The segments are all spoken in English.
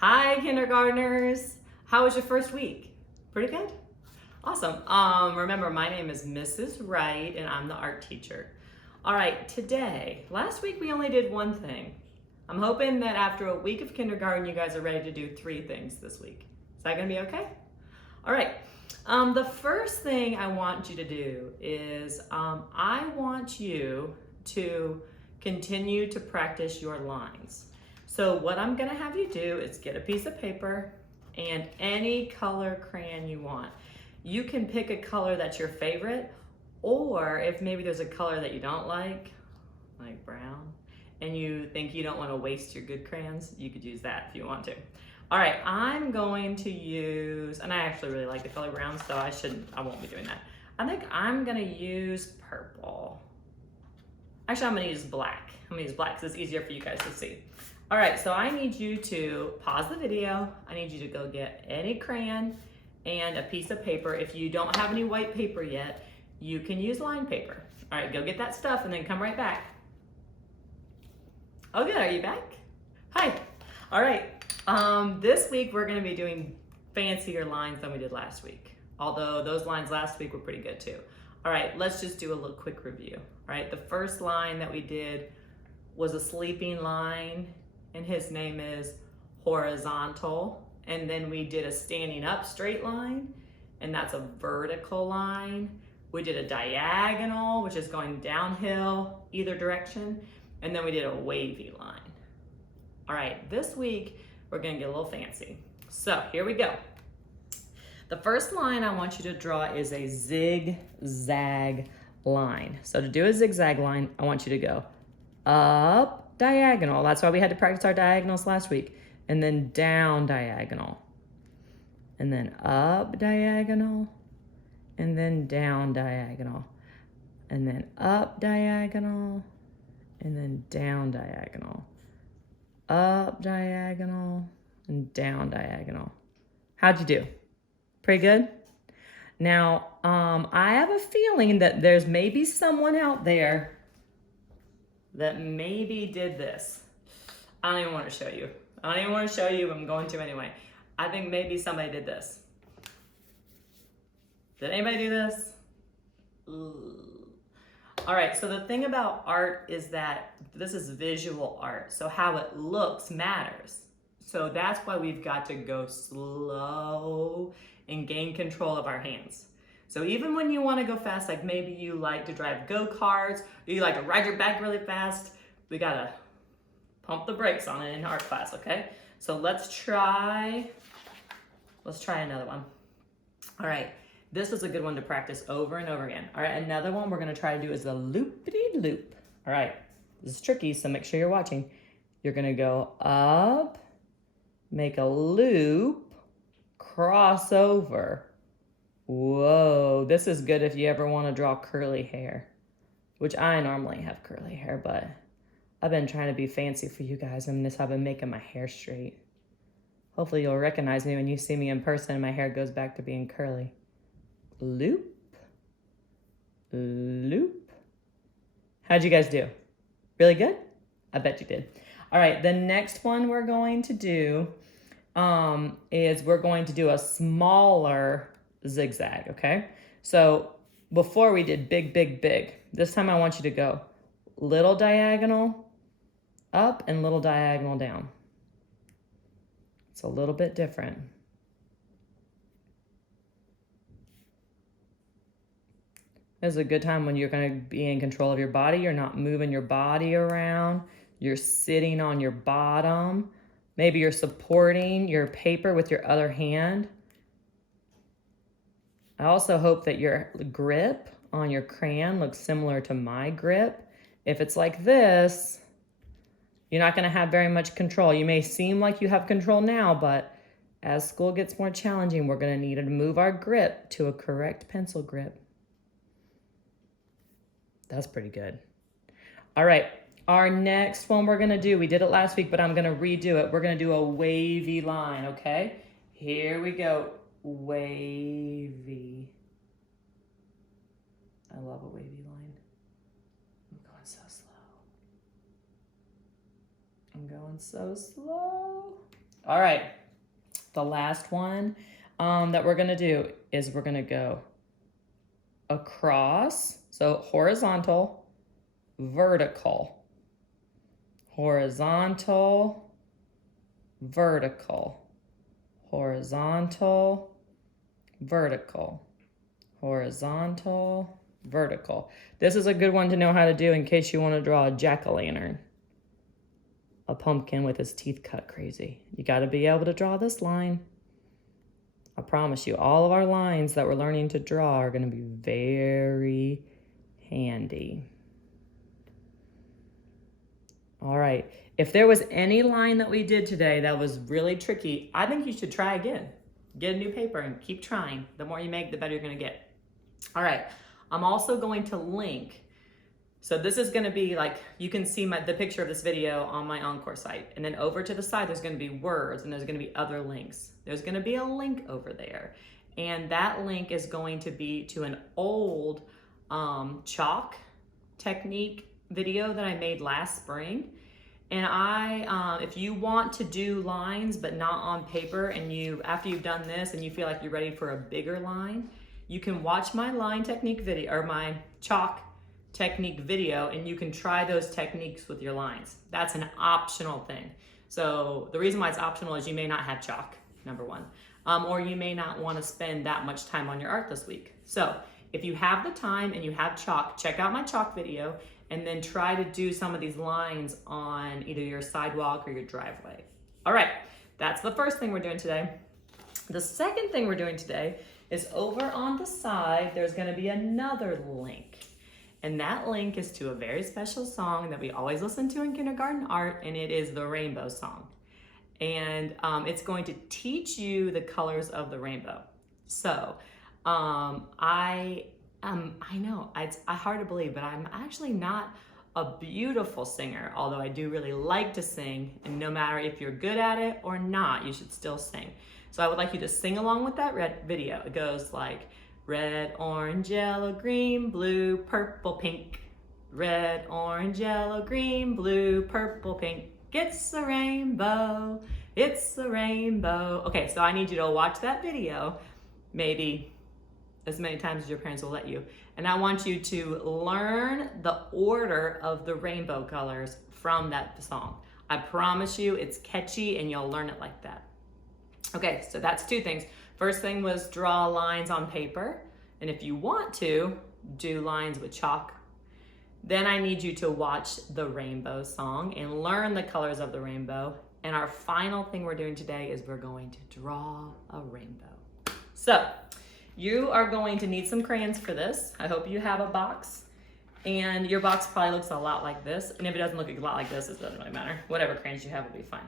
Hi, kindergartners. How was your first week? Pretty good? Awesome. Remember, my name is Mrs. Wright, and I'm the art teacher. All right, today, last week we only did one thing. I'm hoping that after a week of kindergarten, you guys are ready to do 3 things this week. Is that gonna be okay? All right. The first thing I want you to do is I want you to continue to practice your lines. So what I'm gonna have you do is get a piece of paper and any color crayon you want. You can pick a color that's your favorite, or if maybe there's a color that you don't like brown, and you think you don't wanna waste your good crayons, you could use that if you want to. All right, I'm going to use, and I actually really like the color brown, so I won't be doing that. I think I'm gonna use purple. Actually, I'm gonna use black. I'm gonna use black because it's easier for you guys to see. All right, so I need you to pause the video. I need you to go get any crayon and a piece of paper. If you don't have any white paper yet, you can use line paper. All right, go get that stuff and then come right back. Oh, good, are you back? Hi. All right, this week we're gonna be doing fancier lines than we did last week. Although those lines last week were pretty good too. All right, let's just do a little quick review. All right, the first line that we did was a sleeping line, and his name is horizontal. And then we did a standing up straight line, and that's a vertical line. We did a diagonal, which is going downhill either direction. And then we did a wavy line. All right, this week we're gonna get a little fancy. So here we go. The first line I want you to draw is a zigzag line. So to do a zigzag line, I want you to go up diagonal. That's why we had to practice our diagonals last week. And then down diagonal. And then up diagonal. And then down diagonal. And then up diagonal. And then down diagonal. Up diagonal and down diagonal. How'd you do? Pretty good? Now, I have a feeling that there's maybe someone out there that maybe did this. I don't even want to show you. I don't even want to show you, but I'm going to anyway. I think maybe somebody did this. Did anybody do this? Ooh. All right, so the thing about art is that this is visual art, so how it looks matters. So that's why we've got to go slow and gain control of our hands. So even when you want to go fast, like maybe you like to drive go-karts, or you like to ride your bike really fast, we gotta pump the brakes on it in art class, okay? So let's try another one. All right, this is a good one to practice over and over again. All right, another one we're gonna try to do is a loop-de-loop. All right, this is tricky, so make sure you're watching. You're gonna go up, make a loop, cross over. Whoa, this is good if you ever want to draw curly hair, which I normally have curly hair, but I've been trying to be fancy for you guys, and I've been making my hair straight. Hopefully you'll recognize me when you see me in person and my hair goes back to being curly. Loop, loop. How'd you guys do? Really good? I bet you did. All right, the next one we're going to do is we're going to do a smaller zigzag, okay? So before we did big, big, big. This time I want you to go little diagonal up and little diagonal down. It's a little bit different. This is a good time when you're going to be in control of your body. You're not moving your body around. You're sitting on your bottom. Maybe you're supporting your paper with your other hand. I also hope that your grip on your crayon looks similar to my grip. If it's like this, you're not going to have very much control. You may seem like you have control now, but as school gets more challenging, we're going to need to move our grip to a correct pencil grip. That's pretty good. All right, our next one we're going to do, we did it last week, but I'm going to redo it. We're going to do a wavy line, okay? Here we go. Wavy. I love a wavy line. I'm going so slow. I'm going so slow. All right, the last one that we're gonna do is we're gonna go across, so horizontal, vertical, horizontal, vertical, horizontal, vertical, horizontal, vertical. This is a good one to know how to do in case you want to draw a jack-o'-lantern, a pumpkin with his teeth cut crazy. You got to be able to draw this line. I promise you, all of our lines that we're learning to draw are going to be very handy. All right, if there was any line that we did today that was really tricky, I think you should try again. Get a new paper and keep trying. The more you make, the better you're going to get. All right, I'm also going to link. So this is going to be like, you can see the picture of this video on my Encore site. And then over to the side, there's going to be words and there's going to be other links. There's going to be a link over there. And that link is going to be to an old chalk technique video that I made last spring. And if you want to do lines but not on paper, and after you've done this and you feel like you're ready for a bigger line, you can watch my line technique video or my chalk technique video, and you can try those techniques with your lines. That's an optional thing. So the reason why it's optional is you may not have chalk, number one, or you may not want to spend that much time on your art this week. So if you have the time and you have chalk, check out my chalk video and then try to do some of these lines on either your sidewalk or your driveway. All right, that's the first thing we're doing today. The second thing we're doing today is over on the side, there's gonna be another link. And that link is to a very special song that we always listen to in kindergarten art, and it is the Rainbow Song. And it's going to teach you the colors of the rainbow. So I know it's hard to believe, but I'm actually not a beautiful singer, although I do really like to sing, and no matter if you're good at it or not, you should still sing. So I would like you to sing along with that video. It goes like, red, orange, yellow, green, blue, purple, pink. Red, orange, yellow, green, blue, purple, pink. It's a rainbow, it's a rainbow. Okay, so I need you to watch that video, maybe as many times as your parents will let you. And I want you to learn the order of the rainbow colors from that song. I promise you it's catchy and you'll learn it like that. Okay, so that's two things. First thing was draw lines on paper. And if you want to, do lines with chalk. Then I need you to watch the Rainbow Song and learn the colors of the rainbow. And our final thing we're doing today is we're going to draw a rainbow. So you are going to need some crayons for this. I hope you have a box. And your box probably looks a lot like this. And if it doesn't look a lot like this, it doesn't really matter. Whatever crayons you have will be fine.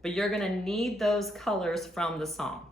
But you're gonna need those colors from the song.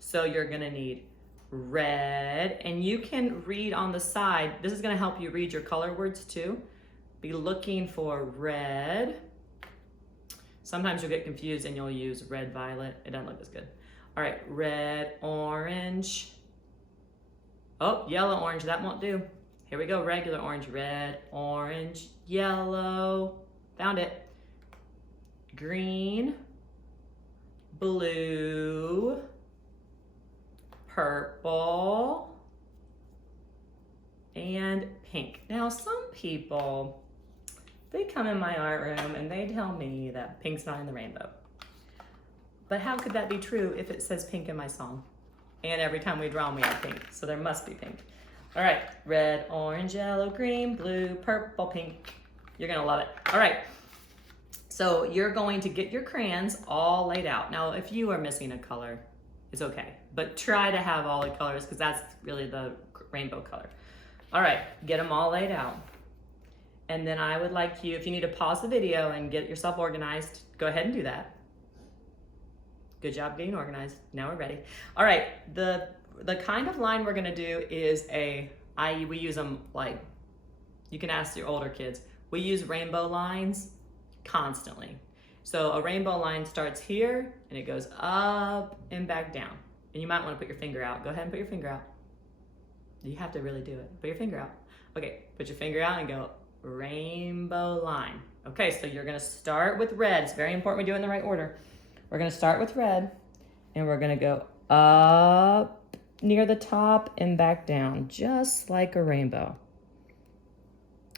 So you're gonna need red, and you can read on the side. This is gonna help you read your color words too. Be looking for red. Sometimes you'll get confused and you'll use red, violet. It doesn't look as good. All right, red, orange. Oh, yellow, orange, that won't do. Here we go, regular orange, red, orange, yellow. Found it. Green, blue, purple, and pink. Now, some people, they come in my art room and they tell me that pink's not in the rainbow. But how could that be true if it says pink in my song? And every time we draw them, we have pink, so there must be pink. All right, red, orange, yellow, green, blue, purple, pink. You're gonna love it. All right, so you're going to get your crayons all laid out. Now, if you are missing a color, it's okay, but try to have all the colors because that's really the rainbow color. All right, get them all laid out. And then I would like you, if you need to pause the video and get yourself organized, go ahead and do that. Good job getting organized. Now we're ready. All right, the kind of line we're gonna do is we use them like, you can ask your older kids. We use rainbow lines constantly. So a rainbow line starts here and it goes up and back down. And you might wanna put your finger out. Go ahead and put your finger out. You have to really do it. Put your finger out. Okay, put your finger out and go rainbow line. Okay, so you're gonna start with red. It's very important we do it in the right order. We're gonna start with red, and we're gonna go up near the top and back down, just like a rainbow.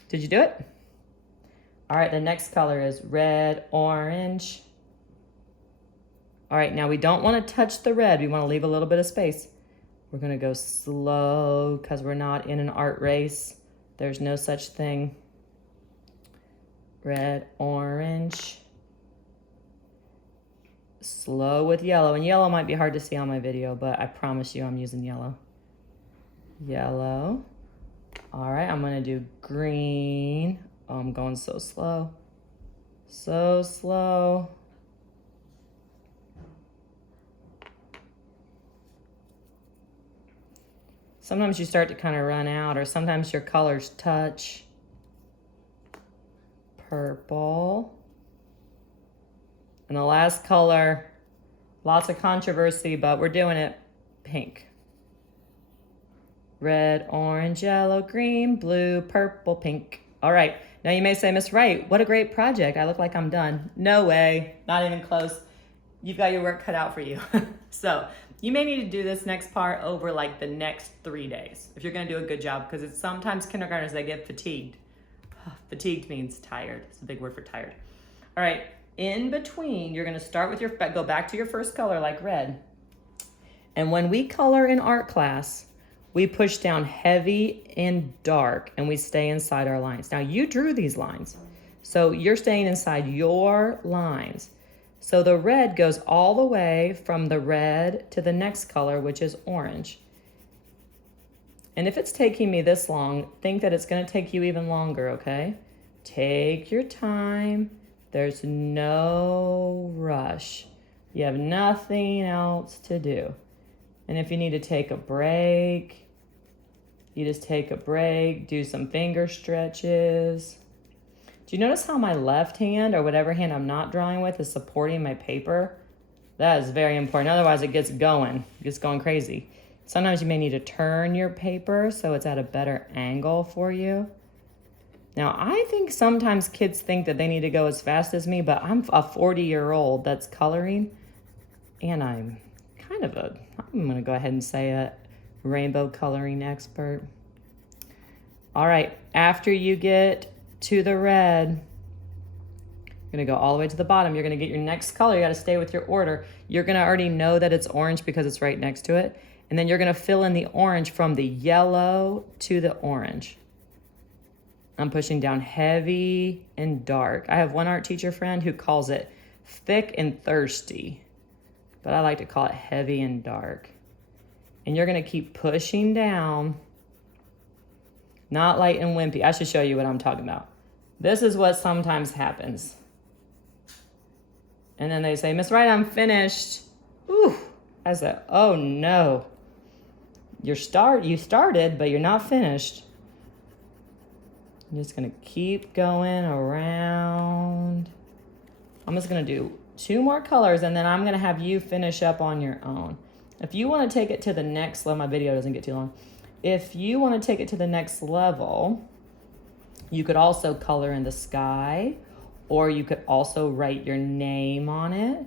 Did you do it? All right, the next color is red, orange. All right, now we don't want to touch the red. We want to leave a little bit of space. We're gonna go slow because we're not in an art race. There's no such thing. Red, orange. Slow with yellow, and yellow might be hard to see on my video, but I promise you I'm using yellow. Yellow. All right, I'm gonna do green. Oh, I'm going so slow. So slow. Sometimes you start to kind of run out, or sometimes your colors touch. Purple. And the last color, lots of controversy, but we're doing it, pink. Red, orange, yellow, green, blue, purple, pink. All right, now you may say, Miss Wright, what a great project. I look like I'm done. No way, not even close. You've got your work cut out for you. So you may need to do this next part over like the next 3 days if you're gonna do a good job, because it's sometimes kindergartners, they get fatigued. Fatigued means tired. It's a big word for tired. All right, in between, you're gonna start with go back to your first color like red. And when we color in art class, we push down heavy and dark and we stay inside our lines. Now you drew these lines, so you're staying inside your lines. So the red goes all the way from the red to the next color, which is orange. And if it's taking me this long, think that it's gonna take you even longer, okay? Take your time. There's no rush. You have nothing else to do. And if you need to take a break, you just take a break, do some finger stretches. Do you notice how my left hand, or whatever hand I'm not drawing with, is supporting my paper? That is very important. Otherwise it gets going crazy. Sometimes you may need to turn your paper so it's at a better angle for you. Now, I think sometimes kids think that they need to go as fast as me, but I'm a 40-year-old that's coloring, and I'm gonna go ahead and say a rainbow coloring expert. All right, after you get to the red, you're gonna go all the way to the bottom. You're gonna get your next color. You gotta stay with your order. You're gonna already know that it's orange because it's right next to it. And then you're gonna fill in the orange from the yellow to the orange. I'm pushing down heavy and dark. I have one art teacher friend who calls it thick and thirsty, but I like to call it heavy and dark. And you're gonna keep pushing down, not light and wimpy. I should show you what I'm talking about. This is what sometimes happens. And then they say, Miss Wright, I'm finished. Ooh, I said, oh no. You started, but you're not finished. I'm just gonna keep going around. I'm just gonna do 2 more colors, and then I'm gonna have you finish up on your own. If you wanna take it to the next level, my video doesn't get too long. If you wanna take it to the next level, you could also color in the sky, or you could also write your name on it.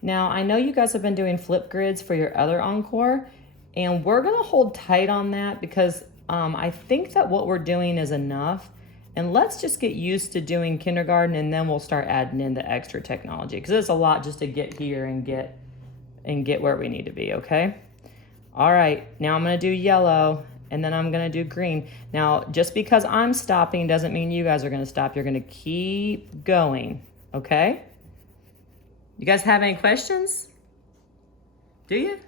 Now, I know you guys have been doing flip grids for your other encore, and we're gonna hold tight on that because I think that what we're doing is enough. And let's just get used to doing kindergarten, and then we'll start adding in the extra technology, because it's a lot just to get here and get where we need to be, okay? All right, now I'm gonna do yellow, and then I'm gonna do green. Now, just because I'm stopping doesn't mean you guys are gonna stop. You're gonna keep going, okay? You guys have any questions? Do you?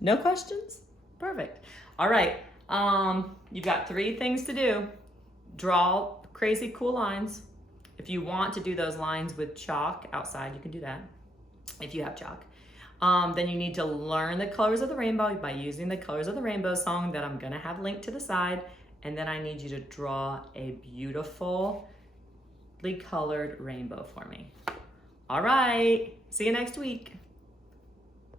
No questions? Perfect. All right, you've got 3 things to do. Draw crazy cool lines. If you want to do those lines with chalk outside, you can do that if you have chalk. Then you need to learn the colors of the rainbow by using the Colors of the Rainbow song that I'm gonna have linked to the side. And then I need you to draw a beautifully colored rainbow for me. All right, see you next week.